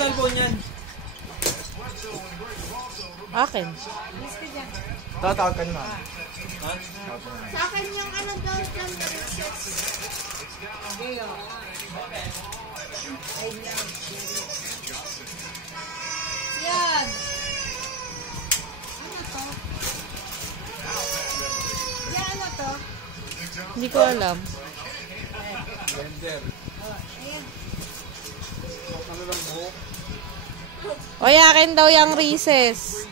cellphone yan? Akin. Tatawag ka naman. Ha? Sa akin yung ano daw dyan, yan. Ano to? Yan, ano to? Hindi ko alam. Blender. Ayan. Ano lang buhok? O, akin daw yung Reese's.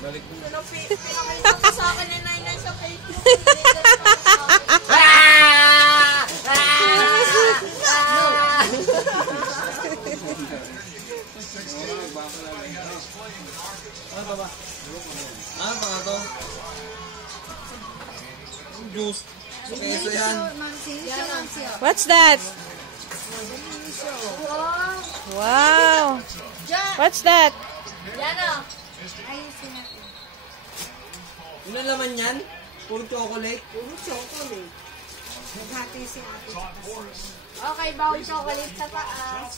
Balik mo. Pinakita ko sa akin ni Nainay sa Facebook. Ano ba ba? Ano pa nga to? Juice. So, keso yan. What's that? Wow. What's that? Yan o. Ayusin natin. Yun ang laman yan? Puro chocolate? Puro chocolate. Naghati si ate. Okay, bawal chocolate sa taas.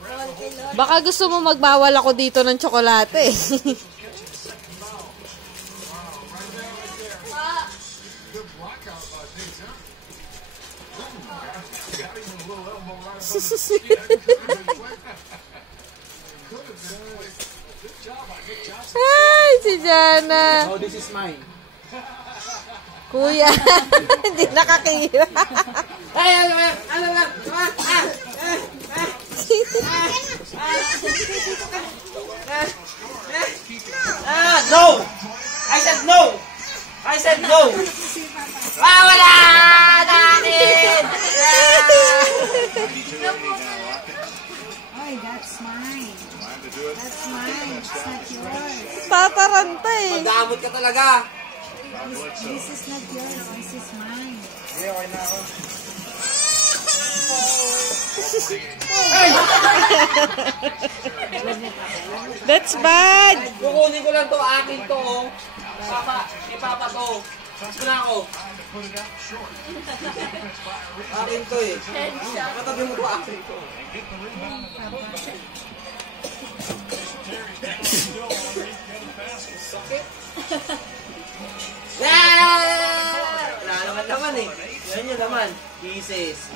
Bawal kay Lord. Baka gusto mo magbawal ako dito ng tsokolate. Ay, si Jana. Oh, this is mine. Kuya, hindi nakakira. Ay, ano ba? Ano ba? No! I said no! I said no! Wala! Nakin! Oy, that's mine. That's mine. It's not yours. Tataranta eh. Madamot ka talaga. This is not yours. This is mine. Okay na ako. That's bad. Kukunin ko lang to, akin to. Oh. Ipapa to. Gusto na ako. Akin to eh. Katabi mo to, akin to. Sakit. Yeah! Wala naman naman eh. Yan yung naman. Pieces.